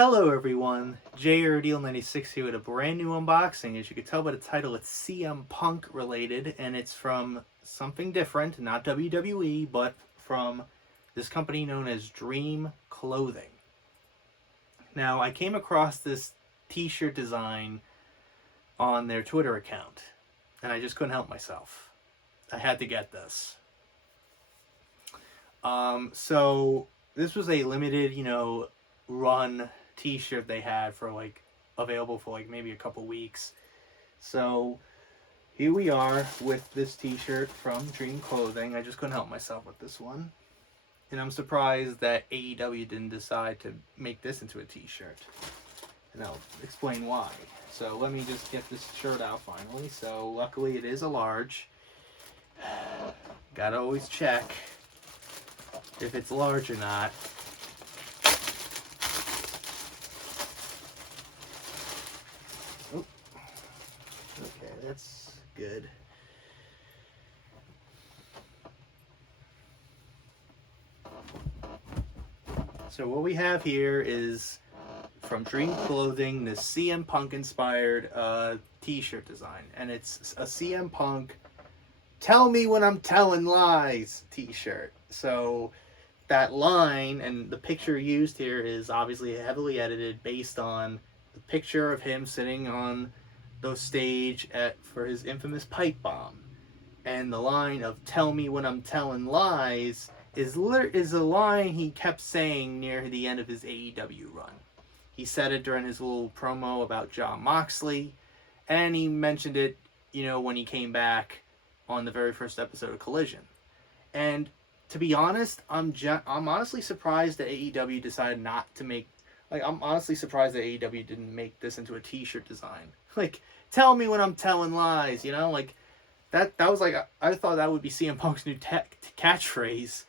Hello everyone, JRDeal96 here with a brand new unboxing. As you can tell by the title, it's CM Punk related, and it's from something different, not WWE, but from this company known as Dream Clothing. Now, I came across this t-shirt design on their Twitter account, and I just couldn't help myself. I had to get this. So this was a limited, run t-shirt they had for available for maybe a couple weeks. So here we are with this t-shirt from Dream Clothing. I just couldn't help myself with this one. And I'm surprised that AEW didn't decide to make this into a t-shirt. And I'll explain why. So let me just get this shirt out finally. So luckily it is a large. Gotta always check if it's large or not. Oh, okay, that's good. So what we have here is from Dream Clothing, this CM Punk inspired t-shirt design, and it's a CM Punk "Tell Me When I'm Telling Lies" t-shirt. So that line and the picture used here is obviously heavily edited based on the picture of him sitting on the stage for his infamous pipe bomb. And the line of "Tell me when I'm telling lies" is a line he kept saying near the end of his AEW run. He said it during his little promo about Jon Moxley, and he mentioned it, when he came back on the very first episode of Collision. And to be honest, I'm honestly surprised that AEW decided not to make. I'm honestly surprised that AEW didn't make this into a t-shirt design. "Tell me when I'm telling lies," that was I thought that would be CM Punk's new catchphrase,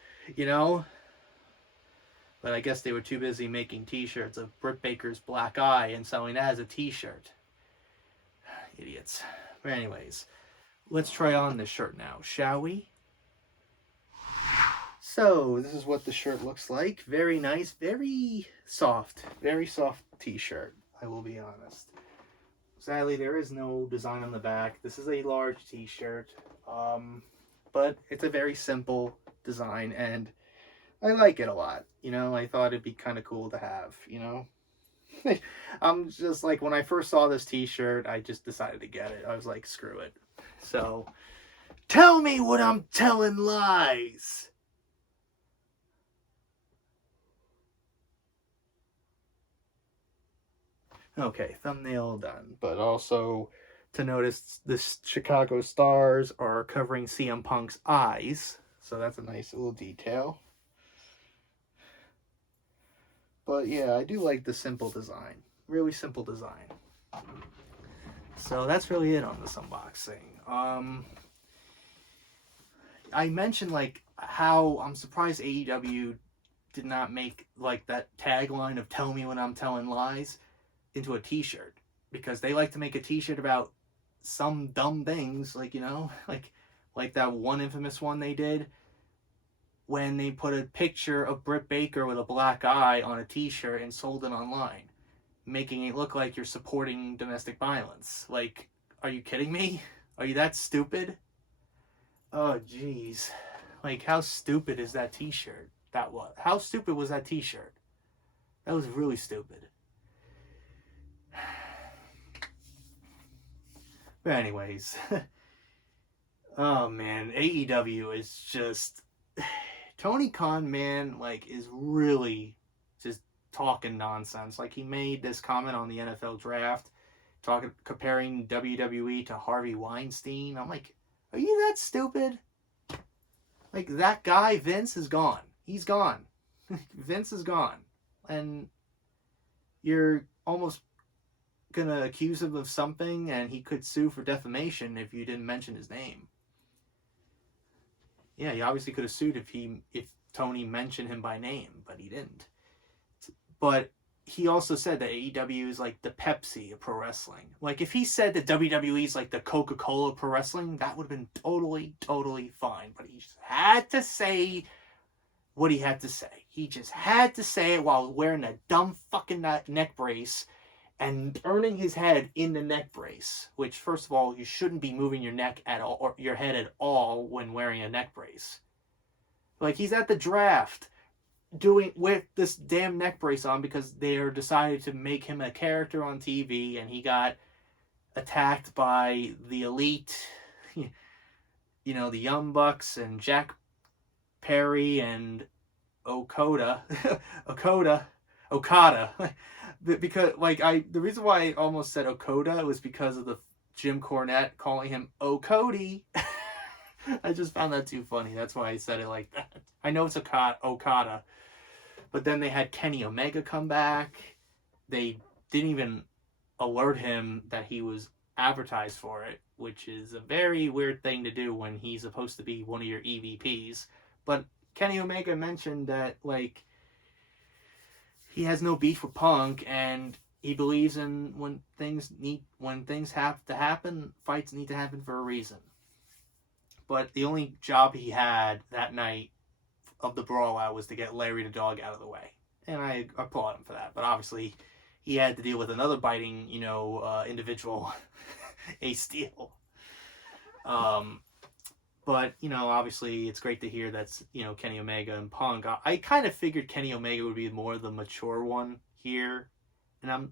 But I guess they were too busy making t-shirts of Britt Baker's black eye and selling that as a t-shirt. Idiots. But anyways, let's try on this shirt now, shall we? So, this is what the shirt looks like. Very nice, very soft t-shirt, I will be honest. Sadly, there is no design on the back. This is a large t-shirt, but it's a very simple design, and I like it a lot. I thought it'd be kind of cool to have, I'm just when I first saw this t-shirt, I just decided to get it. I was like, screw it. So, "Tell me when I'm telling lies." Okay, thumbnail done. But also to notice the Chicago Stars are covering CM Punk's eyes. So that's a nice little detail. But yeah, I do like the simple design. Really simple design. So that's really it on this unboxing. I mentioned how I'm surprised AEW did not make that tagline of "Tell me when I'm telling lies" into a t-shirt, because they like to make a t-shirt about some dumb things, like that one infamous one they did when they put a picture of Britt Baker with a black eye on a t-shirt and sold it online, making it look like you're supporting domestic violence. Are you kidding me? Are you that stupid? Oh jeez. How stupid is that t-shirt? How stupid was that t-shirt? That was really stupid. But anyways, oh man, AEW is just Tony Khan, man, is really just talking nonsense. He made this comment on the NFL draft, comparing WWE to Harvey Weinstein. I'm like, are you that stupid? That guy Vince is gone. He's gone. Vince is gone, and you're almost gonna accuse him of something, and he could sue for defamation if you didn't mention his name. Yeah, he obviously could have sued if Tony mentioned him by name, but he didn't. But he also said that AEW is the Pepsi of pro wrestling. If he said that WWE is the Coca-Cola of pro wrestling, that would have been totally fine. But he just had to say what he had to say. He just had to say it while wearing a dumb fucking neck brace and turning his head in the neck brace, which, first of all, you shouldn't be moving your neck at all, or your head at all, when wearing a neck brace. Like, he's at the draft doing with this damn neck brace on because they are decided to make him a character on TV, and he got attacked by the Elite, you know, the Young Bucks and Jack Perry and Okada. Because, like, the reason why I almost said Okada was because of the Jim Cornette calling him Cody. I just found that too funny. That's why I said it like that. I know it's Okada. But then they had Kenny Omega come back. They didn't even alert him that he was advertised for it, which is a very weird thing to do when he's supposed to be one of your EVPs. But Kenny Omega mentioned that, like, he has no beef with Punk, and he believes in when things have to happen, fights need to happen for a reason. But the only job he had that night of the brawl out was to get Larry the Dog out of the way. And I applaud him for that. But obviously, he had to deal with another biting, individual, Ace Steel. But, obviously, it's great to hear that's, Kenny Omega and Punk. I kind of figured Kenny Omega would be more the mature one here. And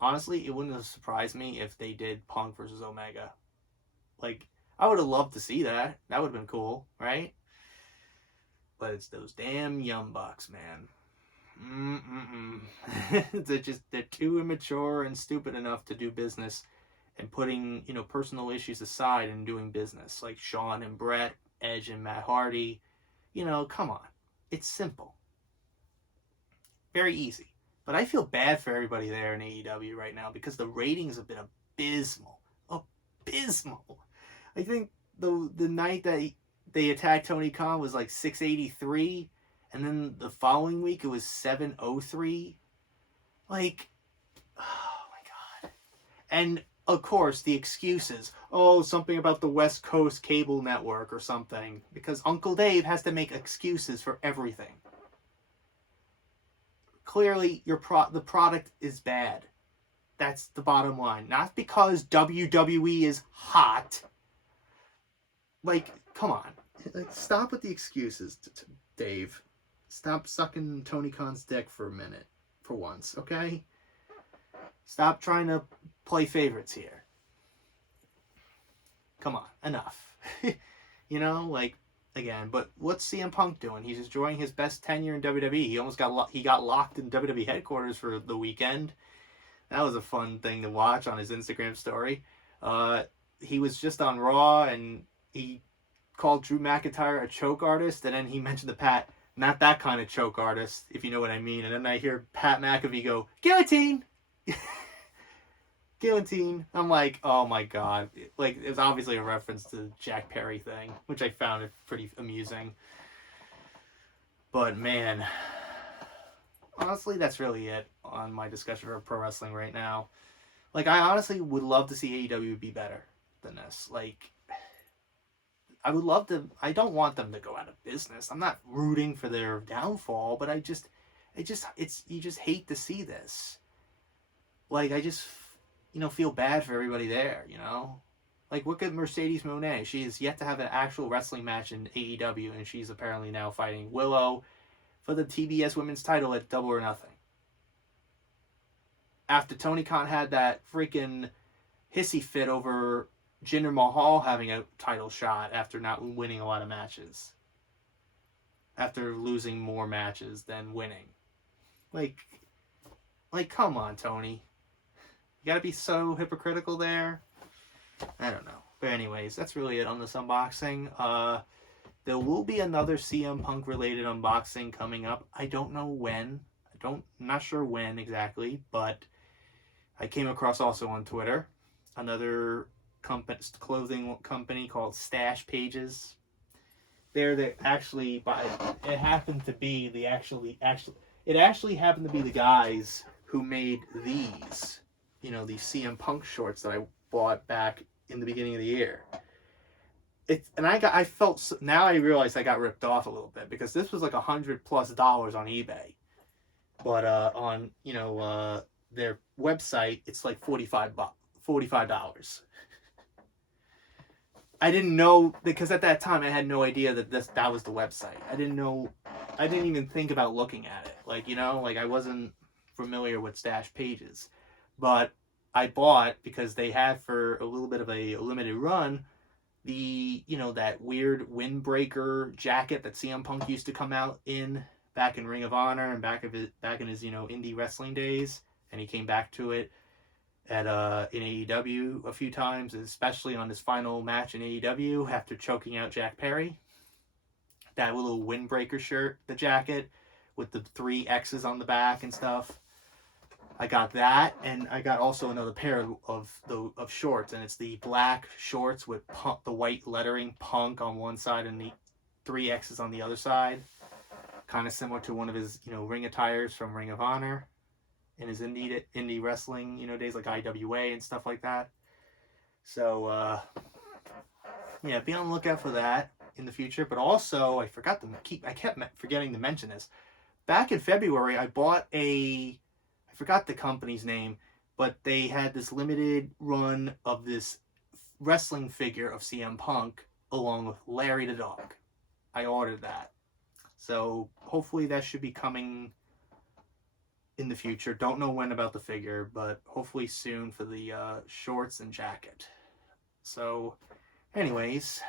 honestly, it wouldn't have surprised me if they did Punk versus Omega. Like, I would have loved to see that. That would have been cool, right? But it's those damn Young Bucks, man. They're too immature and stupid enough to do business and putting, personal issues aside and doing business. Like Shawn and Brett, Edge and Matt Hardy. Come on. It's simple. Very easy. But I feel bad for everybody there in AEW right now because the ratings have been abysmal. Abysmal. I think the night that they attacked Tony Khan was like 683, and then the following week it was 703. Like, oh my god. And of course the excuses. Oh, something about the West Coast cable network or something, because Uncle Dave has to make excuses for everything. Clearly the product is bad. That's the bottom line. Not because WWE is hot. Like, come on. Like, stop with the excuses, Dave. Stop sucking Tony Khan's dick for a minute. For once, okay? Stop trying to play favorites here. Come on. Enough. Again. But what's CM Punk doing? He's enjoying his best tenure in WWE. He almost got locked in WWE headquarters for the weekend. That was a fun thing to watch on his Instagram story. He was just on Raw, and he called Drew McIntyre a choke artist, and then he mentioned to Pat, not that kind of choke artist, if you know what I mean. And then I hear Pat McAfee go, guillotine! Guillotine. I'm like, oh my god. Like, it was obviously a reference to the Jack Perry thing, which I found it pretty amusing. But man, honestly, that's really it on my discussion of pro wrestling right now. Like, I honestly would love to see AEW be better than this. Like, I would love to. I don't want them to go out of business. I'm not rooting for their downfall, but you just hate to see this. Like, I just, feel bad for everybody there, Like, look at Mercedes Moné. She has yet to have an actual wrestling match in AEW, and she's apparently now fighting Willow for the TBS Women's title at Double or Nothing. After Tony Khan had that freaking hissy fit over Jinder Mahal having a title shot after not winning a lot of matches. After losing more matches than winning. Like, come on, Tony. You gotta be so hypocritical there. I don't know. But anyways, that's really it on this unboxing. There will be another CM Punk related unboxing coming up. I don't know when. I'm not sure when exactly, but I came across also on Twitter another clothing company called Stash Pages. They actually it happened to be the guys who made these, these CM Punk shorts that I bought back in the beginning of the year. I felt now I realize I got ripped off a little bit because this was like $100+ on eBay, but on their website it's like $45. I didn't know because at that time I had no idea that was the website. I didn't know. I didn't even think about looking at it. Like I wasn't familiar with Stash Pages, but I bought because they had for a little bit of a limited run that weird windbreaker jacket that CM Punk used to come out in back in Ring of Honor and back in his indie wrestling days, and he came back to it at in AEW a few times, especially on his final match in AEW after choking out Jack Perry. That little windbreaker shirt, the jacket with the 3 X's on the back and stuff. I got that, and I got also another pair of shorts, and it's the black shorts with the white lettering Punk on one side and the 3 X's on the other side, kind of similar to one of his ring attires from Ring of Honor in his indie wrestling days, like IWA and stuff like that. So be on the lookout for that in the future. But also I kept forgetting to mention this. Back in February I bought I forgot the company's name, but they had this limited run of this wrestling figure of CM Punk along with Larry the Dog. I ordered that. So hopefully that should be coming in the future. Don't know when about the figure, but hopefully soon for the shorts and jacket. So anyways,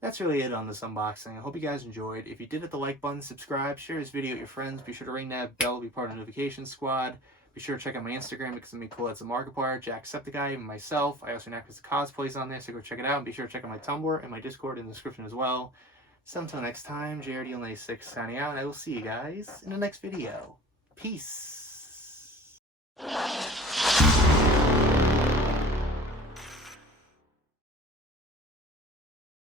that's really it on this unboxing. I hope you guys enjoyed. If you did, hit the like button, subscribe, share this video with your friends. Be sure to ring that bell to be part of the notification squad. Be sure to check out my Instagram because I'm cool. It's a Markiplier, Jacksepticeye, and myself. I also enact as the cosplays on there, so go check it out. And be sure to check out my Tumblr and my Discord in the description as well. So until next time, JRD96 signing out, and I will see you guys in the next video. Peace.